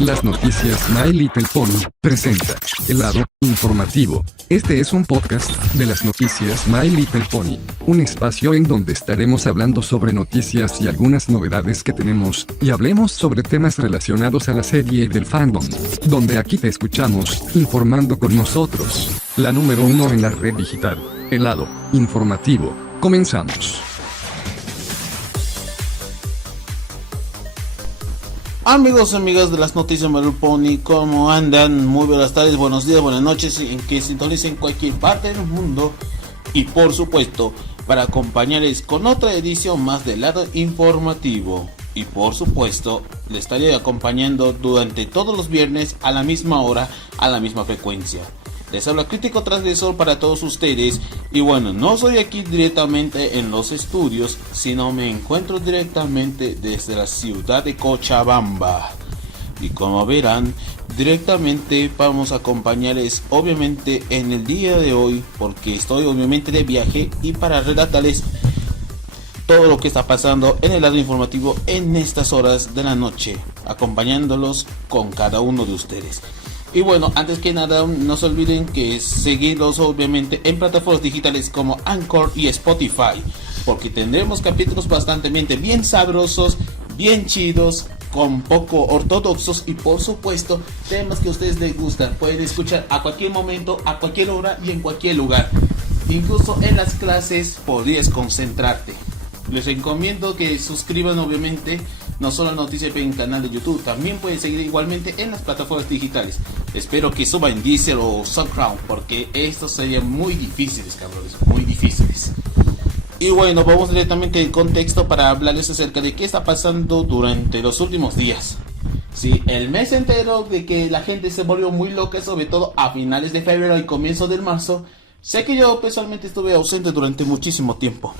Las noticias My Little Pony presenta el lado informativo. Este es un podcast de las noticias My Little Pony, un espacio en donde estaremos hablando sobre noticias y algunas novedades que tenemos, y hablemos sobre temas relacionados a la serie del fandom, donde aquí te escuchamos, informando con nosotros. La número 1 en la red digital, el lado informativo. Comenzamos. Amigos y amigas de las noticias My Little Pony, ¿cómo andan? Muy buenas tardes, buenos días, buenas noches, en que sintonicen cualquier parte del mundo. Y por supuesto, para acompañarles con otra edición más del lado informativo. Y por supuesto, les estaré acompañando durante todos los viernes a la misma hora, a la misma frecuencia. Les habla Crítico Transgresor para todos ustedes. Y bueno, no soy aquí directamente en los estudios, sino me encuentro directamente desde la ciudad de Cochabamba. Y como verán, directamente vamos a acompañarles obviamente en el día de hoy, porque estoy obviamente de viaje, y para relatarles todo lo que está pasando en el lado informativo en estas horas de la noche, acompañándolos con cada uno de ustedes. Y bueno, antes que nada, no se olviden que seguirlos obviamente en plataformas digitales como Anchor y Spotify, porque tendremos capítulos bastante bien sabrosos, bien chidos, con poco ortodoxos, y por supuesto temas que a ustedes les gustan. Pueden escuchar a cualquier momento, a cualquier hora y en cualquier lugar. Incluso en las clases podrías concentrarte. Les recomiendo que suscriban obviamente no solo a Noticias en el canal de YouTube, también pueden seguir igualmente en las plataformas digitales. Espero que suban Deezer o SoundCloud, porque estos serían muy difíciles, cabrones, muy difíciles. Y bueno, vamos directamente al contexto para hablarles acerca de qué está pasando durante los últimos días. Sí, el mes entero de que la gente se volvió muy loca, sobre todo a finales de febrero y comienzo del marzo. Sé que yo personalmente estuve ausente durante muchísimo tiempo.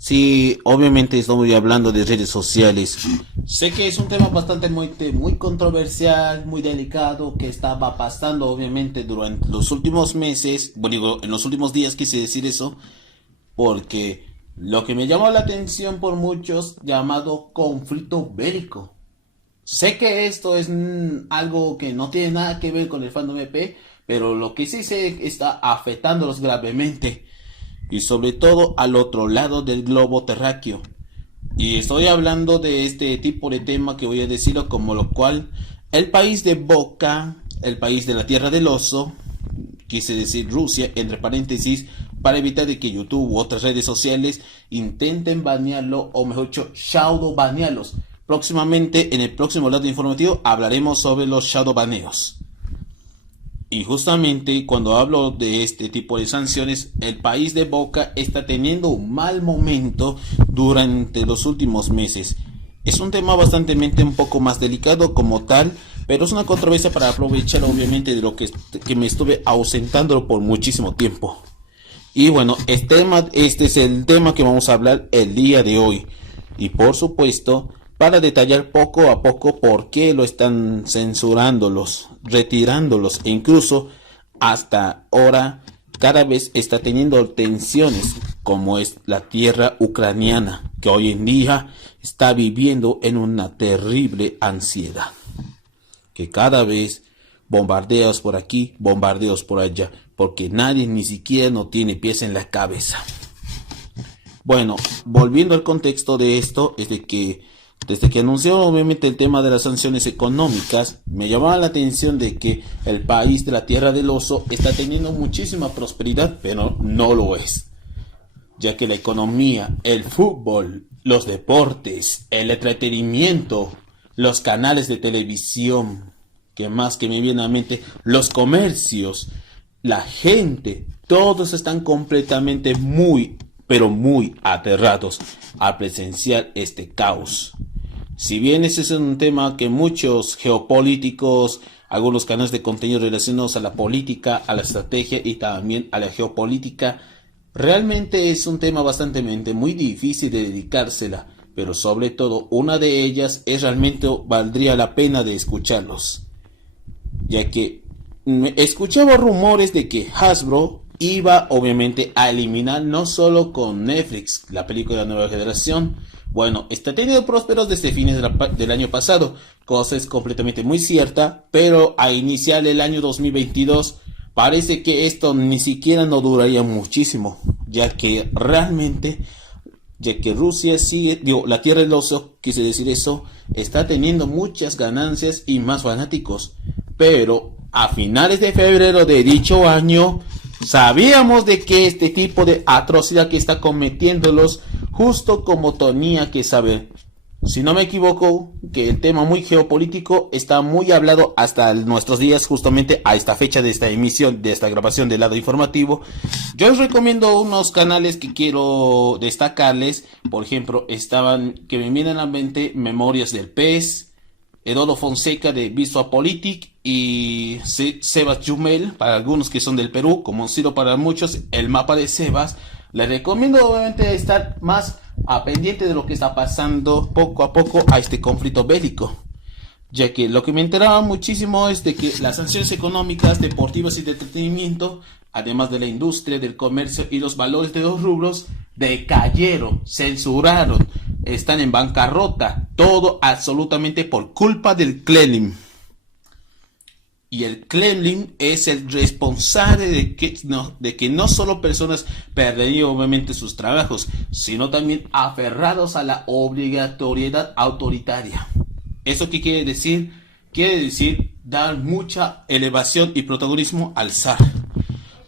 Sí, obviamente estoy hablando de redes sociales. Sé que es un tema bastante muy controversial, muy delicado, que estaba pasando obviamente durante los últimos meses. Bueno, digo, en los últimos días quise decir eso, porque lo que me llamó la atención por muchos, llamado conflicto bélico. Sé que esto es algo que no tiene nada que ver con el fandom EP, pero lo que sí sé está afectándolos gravemente. Y sobre todo al otro lado del globo terráqueo. Y estoy hablando de este tipo de tema que voy a decirlo, como lo cual el país de Boca, el país de la tierra del oso, quise decir Rusia, entre paréntesis, para evitar de que YouTube u otras redes sociales intenten banearlo, o mejor dicho, shadow banearlos. Próximamente, en el próximo lado informativo, hablaremos sobre los shadow baneos. Y justamente cuando hablo de este tipo de sanciones, el país de Boca está teniendo un mal momento durante los últimos meses. Es un tema bastante un poco más delicado como tal, pero es una controversia para aprovechar obviamente de lo que me estuve ausentando por muchísimo tiempo. Y bueno, este es el tema que vamos a hablar el día de hoy. Y por supuesto, para detallar poco a poco por qué lo están censurándolos, retirándolos, e incluso hasta ahora cada vez está teniendo tensiones, como es la tierra ucraniana, que hoy en día está viviendo en una terrible ansiedad, que cada vez bombardeos por aquí, bombardeos por allá, porque nadie ni siquiera no tiene pies en la cabeza. Bueno, volviendo al contexto de esto, es de que desde que anunció obviamente el tema de las sanciones económicas, me llamaba la atención de que el país de la tierra del oso está teniendo muchísima prosperidad, pero no lo es, ya que la economía, el fútbol, los deportes, el entretenimiento, los canales de televisión, que más que me viene a la mente, los comercios, la gente, todos están completamente pero muy aterrados al presenciar este caos. Si bien ese es un tema que muchos geopolíticos, algunos canales de contenido relacionados a la política, a la estrategia y también a la geopolítica, realmente es un tema bastante muy difícil de dedicársela, pero sobre todo una de ellas es realmente valdría la pena de escucharlos, ya que escuchaba rumores de que Hasbro iba obviamente a eliminar no solo con Netflix, la película de la nueva generación. Bueno, está teniendo prósperos desde fines del año pasado, cosa es completamente muy cierta, pero a iniciar el año 2022 parece que esto ni siquiera no duraría muchísimo, ya que realmente, ya que Rusia sigue, la Tierra del Oso, quise decir eso, está teniendo muchas ganancias y más fanáticos, pero a finales de febrero de dicho año sabíamos de que este tipo de atrocidad que está cometiéndolos justo como tenía que saber. Si no me equivoco, que el tema muy geopolítico está muy hablado hasta nuestros días, justamente a esta fecha de esta emisión, de esta grabación del lado informativo. Yo os recomiendo unos canales que quiero destacarles. Por ejemplo, que me vienen a la mente Memorias del PES, Eduardo Fonseca de Visuapolitik y Sebas Jumel, para algunos que son del Perú, como Ciro para muchos, el mapa de Sebas. Les recomiendo obviamente estar más a pendiente de lo que está pasando poco a poco a este conflicto bélico, ya que lo que me enteraba muchísimo es de que las sanciones económicas, deportivas y de entretenimiento, además de la industria, del comercio y los valores de los rubros, decayeron, censuraron, están en bancarrota, todo absolutamente por culpa del Kremlin. Y el Kremlin es el responsable de que no solo personas perderían obviamente sus trabajos, sino también aferrados a la obligatoriedad autoritaria. ¿Eso qué quiere decir? Quiere decir dar mucha elevación y protagonismo al zar,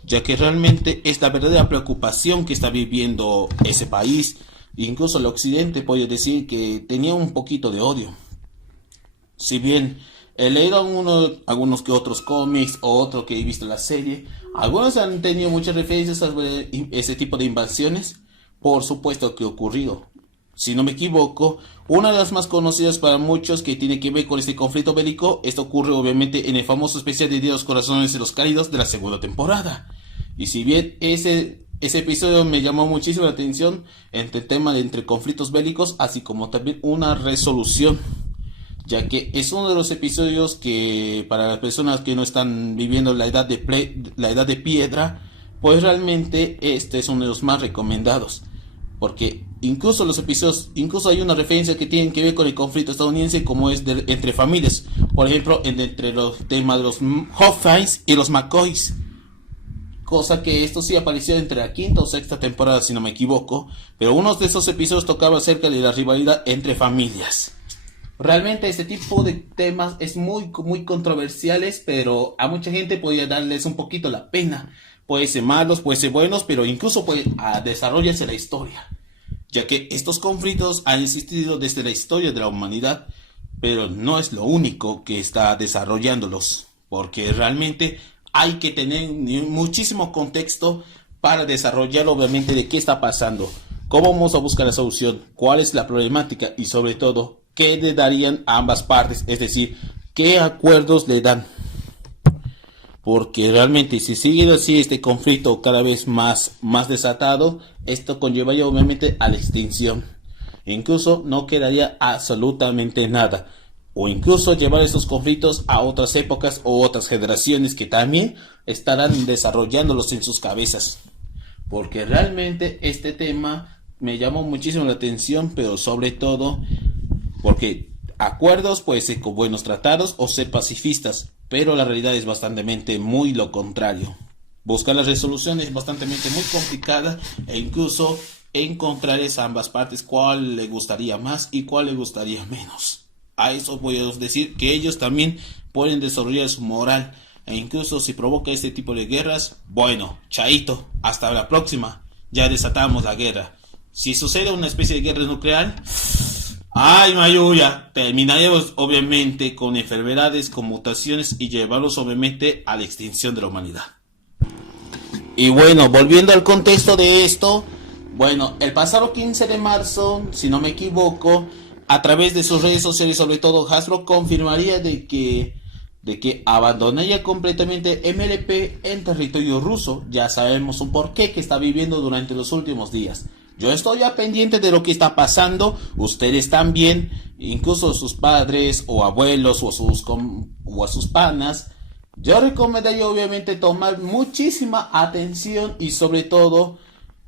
ya que realmente es la verdadera preocupación que está viviendo ese país. Incluso el occidente puede decir que tenía un poquito de odio. Si bien he leído algunos que otros cómics o otro que he visto la serie, algunos han tenido muchas referencias a ese tipo de invasiones. Por supuesto que ha ocurrido. Si no me equivoco, una de las más conocidas para muchos que tiene que ver con este conflicto bélico, esto ocurre obviamente en el famoso especial de Día de los Corazones y los Cálidos de la segunda temporada. Y si bien ese episodio me llamó muchísimo la atención entre el tema entre conflictos bélicos, así como también una resolución, ya que es uno de los episodios que para las personas que no están viviendo la edad de piedra, pues realmente este es uno de los más recomendados, porque incluso los episodios, incluso hay una referencia que tienen que ver con el conflicto estadounidense, como es entre familias, por ejemplo entre los temas de los Hopkins y los McCoys, cosa que esto sí apareció entre la quinta o sexta temporada si no me equivoco, pero uno de esos episodios tocaba acerca de la rivalidad entre familias. Realmente este tipo de temas es muy controversiales, pero a mucha gente podría darles un poquito la pena. Puede ser malos, puede ser buenos, pero incluso puede desarrollarse la historia, ya que estos conflictos han existido desde la historia de la humanidad, pero no es lo único que está desarrollándolos, porque realmente hay que tener muchísimo contexto para desarrollar obviamente de qué está pasando, cómo vamos a buscar la solución, cuál es la problemática y sobre todo qué le darían a ambas partes, es decir, qué acuerdos le dan. Porque realmente si sigue así este conflicto cada vez más desatado, esto conllevaría obviamente a la extinción. Incluso no quedaría absolutamente nada. O incluso llevar esos conflictos a otras épocas o otras generaciones que también estarán desarrollándolos en sus cabezas. Porque realmente este tema me llamó muchísimo la atención, pero sobre todo porque acuerdos puede ser con buenos tratados o ser pacifistas, pero la realidad es bastante muy lo contrario. Buscar la resolución es bastante muy complicada e incluso encontrar a ambas partes cuál le gustaría más y cuál le gustaría menos. A eso voy a decir que ellos también pueden desarrollar su moral e incluso si provoca este tipo de guerras, bueno, chaito, hasta la próxima, ya desatamos la guerra. Si sucede una especie de guerra nuclear, ay mayuya, terminaremos obviamente con enfermedades, con mutaciones y llevarlos obviamente a la extinción de la humanidad. Y bueno, volviendo al contexto de esto, bueno, el pasado 15 de marzo, si no me equivoco, a través de sus redes sociales, sobre todo Hasbro, confirmaría de que abandonaría completamente MLP en territorio ruso. Ya sabemos un porqué que está viviendo durante los últimos días. Yo estoy ya pendiente de lo que está pasando, ustedes también, incluso sus padres o abuelos o a sus panas, Yo recomendaría obviamente tomar muchísima atención y sobre todo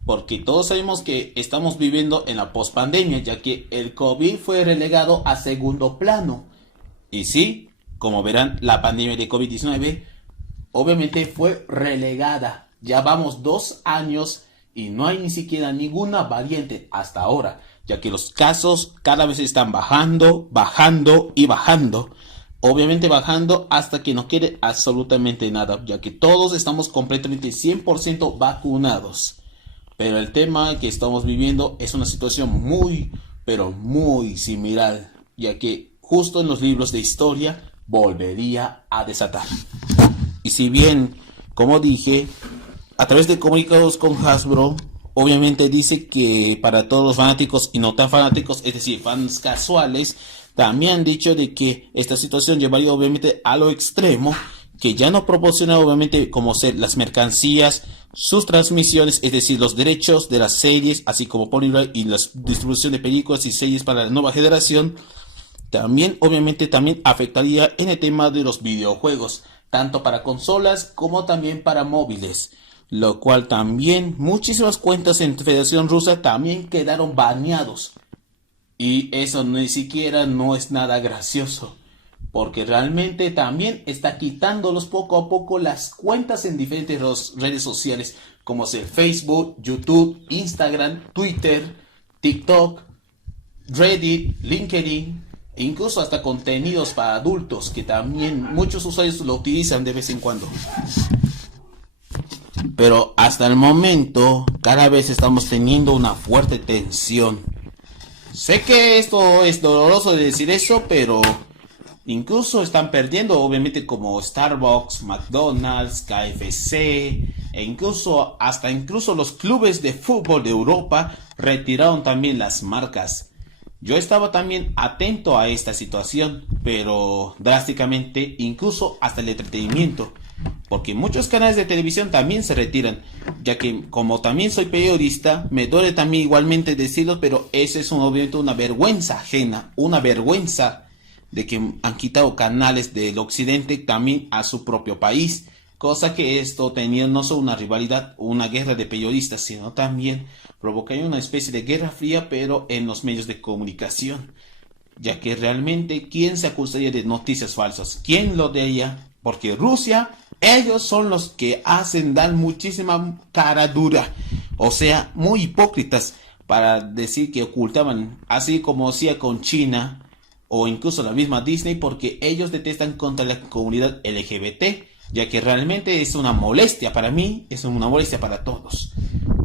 porque todos sabemos que estamos viviendo en la pospandemia, ya que el COVID fue relegado a segundo plano. Y sí, como verán, la pandemia de COVID-19 obviamente fue relegada. Ya vamos 2 años y no hay ni siquiera ninguna variante hasta ahora, ya que los casos cada vez están bajando, bajando y bajando. Obviamente bajando hasta que no quede absolutamente nada, ya que todos estamos completamente 100% vacunados. Pero el tema que estamos viviendo es una situación muy, pero muy similar, ya que justo en los libros de historia volvería a desatar. Y si bien, como dije, a través de comunicados con Hasbro, obviamente dice que para todos los fanáticos y no tan fanáticos, es decir, fans casuales, también han dicho de que esta situación llevaría obviamente a lo extremo, que ya no proporciona obviamente como ser las mercancías, sus transmisiones, es decir, los derechos de las series, así como Polydor y la distribución de películas y series para la nueva generación. También obviamente también afectaría en el tema de los videojuegos, tanto para consolas como también para móviles, lo cual también muchísimas cuentas en Federación Rusa también quedaron baneados. Y eso ni siquiera no es nada gracioso, porque realmente también está quitándolos poco a poco las cuentas en diferentes redes sociales, como ser Facebook, YouTube, Instagram, Twitter, TikTok, Reddit, LinkedIn, e incluso hasta contenidos para adultos, que también muchos usuarios lo utilizan de vez en cuando. Pero hasta el momento, cada vez estamos teniendo una fuerte tensión. Sé que esto es doloroso de decir eso, pero incluso están perdiendo, obviamente, como Starbucks, McDonald's, KFC, e incluso los clubes de fútbol de Europa retiraron también las marcas. Yo estaba también atento a esta situación, pero drásticamente, incluso hasta el entretenimiento, porque muchos canales de televisión también se retiran, ya que como también soy periodista, me duele también igualmente decirlo, pero eso es obviamente una vergüenza ajena, una vergüenza de que han quitado canales del occidente también a su propio país, cosa que esto tenía no solo una rivalidad, una guerra de periodistas, sino también provocaría una especie de guerra fría, pero en los medios de comunicación, ya que realmente ¿quién se acusaría de noticias falsas? ¿Quién lo diría? Porque Rusia, ellos son los que dan muchísima cara dura, o sea, muy hipócritas para decir que ocultaban, así como hacía con China o incluso la misma Disney, porque ellos detestan contra la comunidad LGBT, ya que realmente es una molestia para mí, es una molestia para todos,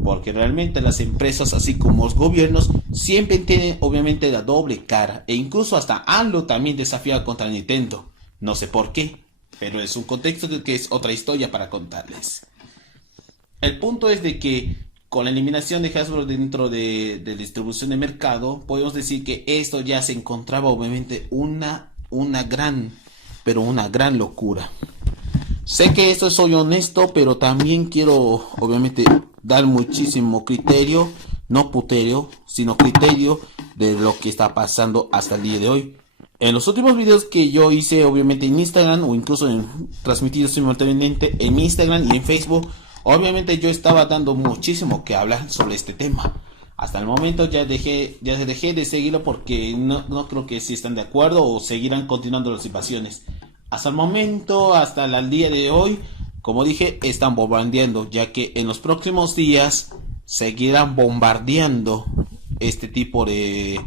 porque realmente las empresas, así como los gobiernos, siempre tienen obviamente la doble cara, e incluso hasta AMLO también desafía contra Nintendo, no sé por qué, pero es un contexto que es otra historia para contarles. El punto es de que con la eliminación de Hasbro dentro de distribución de mercado, podemos decir que esto ya se encontraba obviamente una gran locura. Sé que esto soy honesto, pero también quiero obviamente dar muchísimo criterio, no puterio, sino criterio de lo que está pasando hasta el día de hoy. En los últimos videos que yo hice obviamente en Instagram o incluso transmitidos simultáneamente en Instagram y en Facebook, obviamente yo estaba dando muchísimo que hablar sobre este tema. Hasta el momento ya dejé de seguirlo porque no creo que si están de acuerdo o seguirán continuando las invasiones. Hasta el momento, hasta el día de hoy, como dije, están bombardeando, ya que en los próximos días seguirán bombardeando este tipo de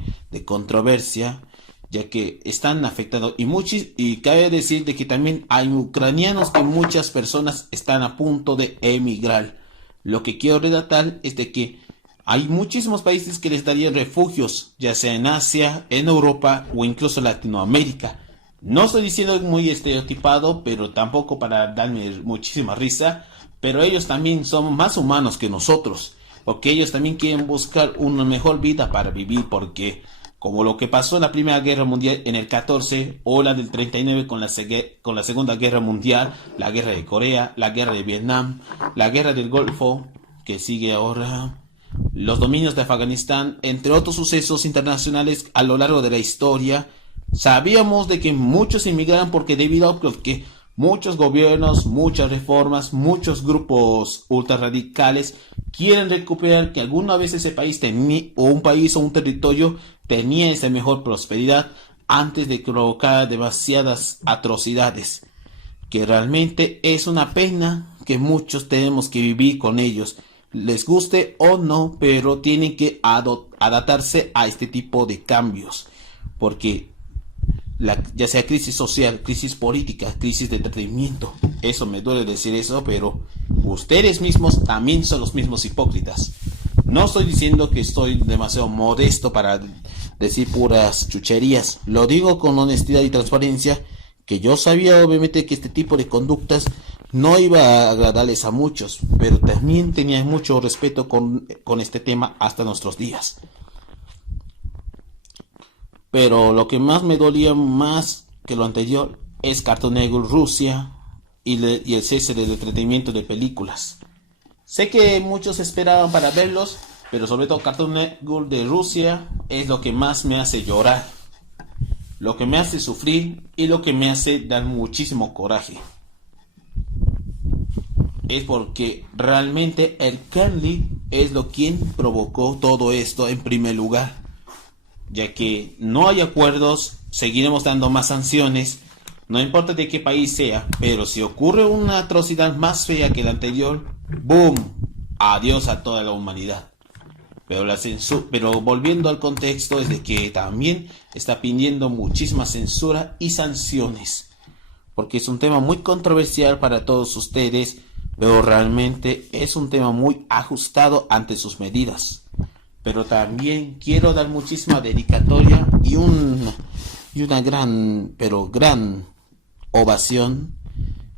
controversia, ya que están afectando y cabe decir de que también hay ucranianos que muchas personas están a punto de emigrar. Lo que quiero relatar es de que hay muchísimos países que les darían refugios, ya sea en Asia, en Europa o incluso en Latinoamérica. No estoy diciendo muy estereotipado, pero tampoco para darme muchísima risa, pero ellos también son más humanos que nosotros, porque ellos también quieren buscar una mejor vida para vivir, porque como lo que pasó en la Primera Guerra Mundial en el 14 o la del 39 con la Segunda Guerra Mundial, la Guerra de Corea, la Guerra de Vietnam, la Guerra del Golfo, que sigue ahora, los dominios de Afganistán, entre otros sucesos internacionales a lo largo de la historia. Sabíamos de que muchos emigraron porque debido a que Muchos gobiernos, muchas reformas, muchos grupos ultrarradicales quieren recuperar que alguna vez ese país o un país o un territorio tenía esa mejor prosperidad antes de provocar demasiadas atrocidades, que realmente es una pena que muchos tenemos que vivir con ellos, les guste o no, pero tienen que adaptarse a este tipo de cambios, porque ya sea crisis social, crisis política, crisis de entretenimiento, eso me duele decir eso, pero ustedes mismos también son los mismos hipócritas. No estoy diciendo que estoy demasiado modesto para decir puras chucherías, lo digo con honestidad y transparencia, que yo sabía obviamente que este tipo de conductas no iba a agradarles a muchos, pero también tenía mucho respeto con este tema hasta nuestros días. Pero lo que más me dolía más que lo anterior es Cartoon Network Rusia y el cese del entretenimiento de películas. Sé que muchos esperaban para verlos, pero sobre todo Cartoon Network de Rusia es lo que más me hace llorar, lo que me hace sufrir y lo que me hace dar muchísimo coraje. Es porque realmente el Kremlin es quien provocó todo esto en primer lugar. Ya que no hay acuerdos, seguiremos dando más sanciones, no importa de qué país sea, pero si ocurre una atrocidad más fea que la anterior, ¡boom! Adiós a toda la humanidad. Pero volviendo al contexto, es de que también está pidiendo muchísima censura y sanciones, porque es un tema muy controversial para todos ustedes, pero realmente es un tema muy ajustado ante sus medidas. Pero también quiero dar muchísima dedicatoria y una gran ovación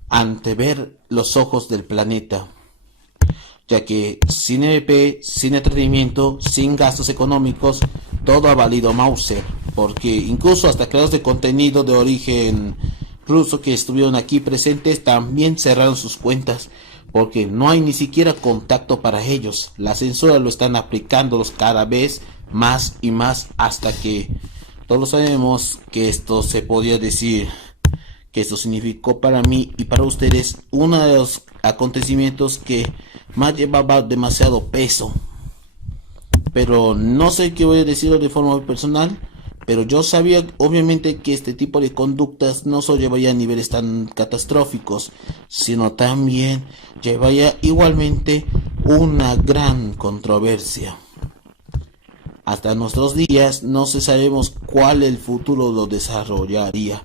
ante ver los ojos del planeta, ya que sin EP, sin entretenimiento, sin gastos económicos, todo ha valido Mauser, porque incluso hasta creadores de contenido de origen ruso que estuvieron aquí presentes también cerraron sus cuentas, porque no hay ni siquiera contacto para ellos. La censura lo están aplicándolos cada vez más y más, hasta que todos sabemos que esto se podía decir, que esto significó para mí y para ustedes uno de los acontecimientos que más llevaba demasiado peso. Pero no sé qué voy a decirlo de forma personal, pero yo sabía obviamente que este tipo de conductas no solo llevaría a niveles tan catastróficos, sino también llevaría igualmente una gran controversia. Hasta nuestros días no sabemos cuál el futuro lo desarrollaría,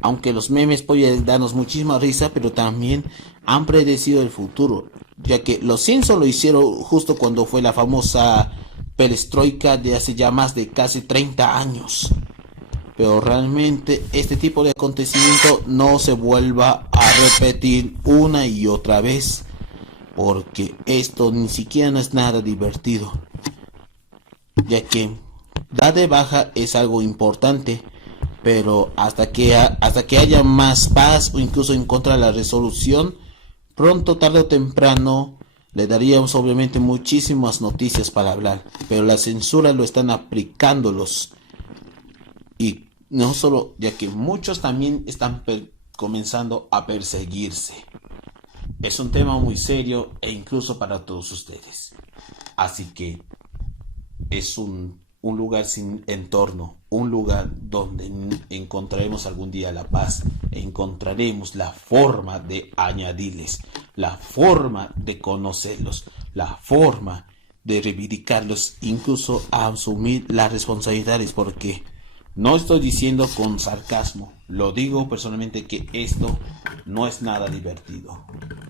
aunque los memes pueden darnos muchísima risa, pero también han predecido el futuro, ya que los Simpsons lo hicieron justo cuando fue la famosa perestroika de hace ya más de casi 30 años. Pero realmente este tipo de acontecimiento no se vuelva a repetir una y otra vez, porque esto ni siquiera no es nada divertido, ya que dar de baja es algo importante, pero hasta que haya más paz o incluso en contra de la resolución, pronto, tarde o temprano, le daríamos obviamente muchísimas noticias para hablar, pero la censura lo están aplicándolos. Y no solo, ya que muchos también están comenzando a perseguirse. Es un tema muy serio e incluso para todos ustedes. Así que es un lugar sin entorno, un lugar donde encontraremos algún día la paz, encontraremos la forma de añadirles, la forma de conocerlos, la forma de reivindicarlos, incluso a asumir las responsabilidades, porque no estoy diciendo con sarcasmo, lo digo personalmente que esto no es nada divertido.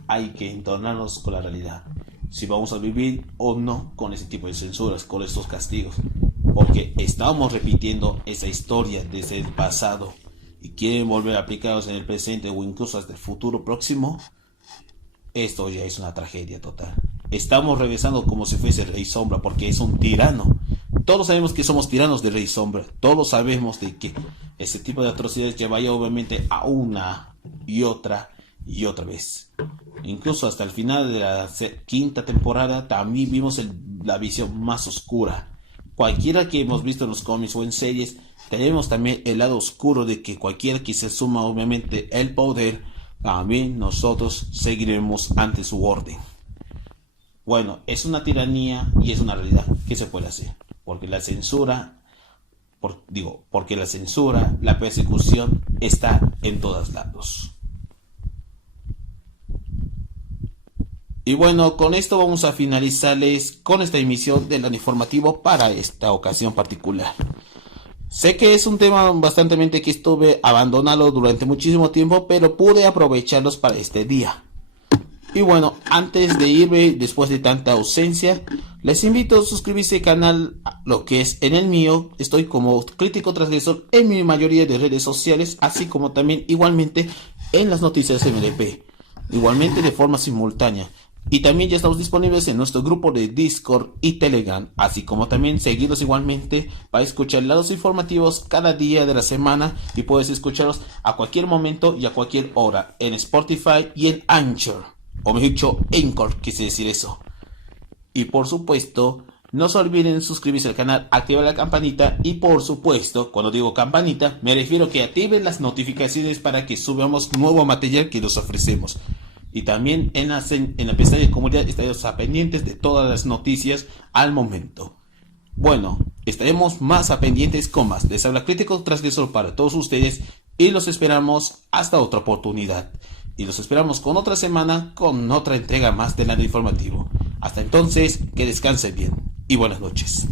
Hay que entornarnos con la realidad, si vamos a vivir o no con ese tipo de censuras, con estos castigos, porque estamos repitiendo esa historia desde el pasado y quieren volver a aplicarlos en el presente o incluso hasta el futuro próximo. Esto ya es una tragedia total. Estamos regresando como si fuese Rey Sombra, porque es un tirano. Todos sabemos que somos tiranos de Rey Sombra. Todos sabemos de que ese tipo de atrocidades llevaría obviamente a una y otra vez. Incluso hasta el final de la quinta temporada también vimos la visión más oscura. Cualquiera que hemos visto en los cómics o en series, tenemos también el lado oscuro de que cualquiera que se suma obviamente el poder también nosotros seguiremos ante su orden. Bueno, es una tiranía y es una realidad. ¿Qué se puede hacer? Porque la censura, la persecución está en todos lados. Y bueno, con esto vamos a finalizarles con esta emisión del informativo para esta ocasión particular. Sé que es un tema bastante que estuve abandonado durante muchísimo tiempo, pero pude aprovecharlos para este día. Y bueno, antes de irme, después de tanta ausencia, les invito a suscribirse al canal, lo que es en el mío. Estoy como Crítico Transgresor en mi mayoría de redes sociales, así como también igualmente en las noticias MLP, igualmente de forma simultánea. Y también ya estamos disponibles en nuestro grupo de Discord y Telegram, así como también seguirlos igualmente para escuchar los informativos cada día de la semana, y puedes escucharlos a cualquier momento y a cualquier hora en Spotify y en Anchor, o mejor dicho, Anchor, quise decir eso. Y por supuesto, no se olviden suscribirse al canal, activar la campanita, y por supuesto, cuando digo campanita, me refiero que activen las notificaciones para que subamos nuevo material que los ofrecemos. Y también en la pestaña de comunidad estaremos pendientes de todas las noticias al momento. Bueno, estaremos más pendientes con más. Les habla Crítico Transgresor para todos ustedes y los esperamos hasta otra oportunidad. Y los esperamos con otra semana con otra entrega más del informativo. Hasta entonces, que descansen bien y buenas noches.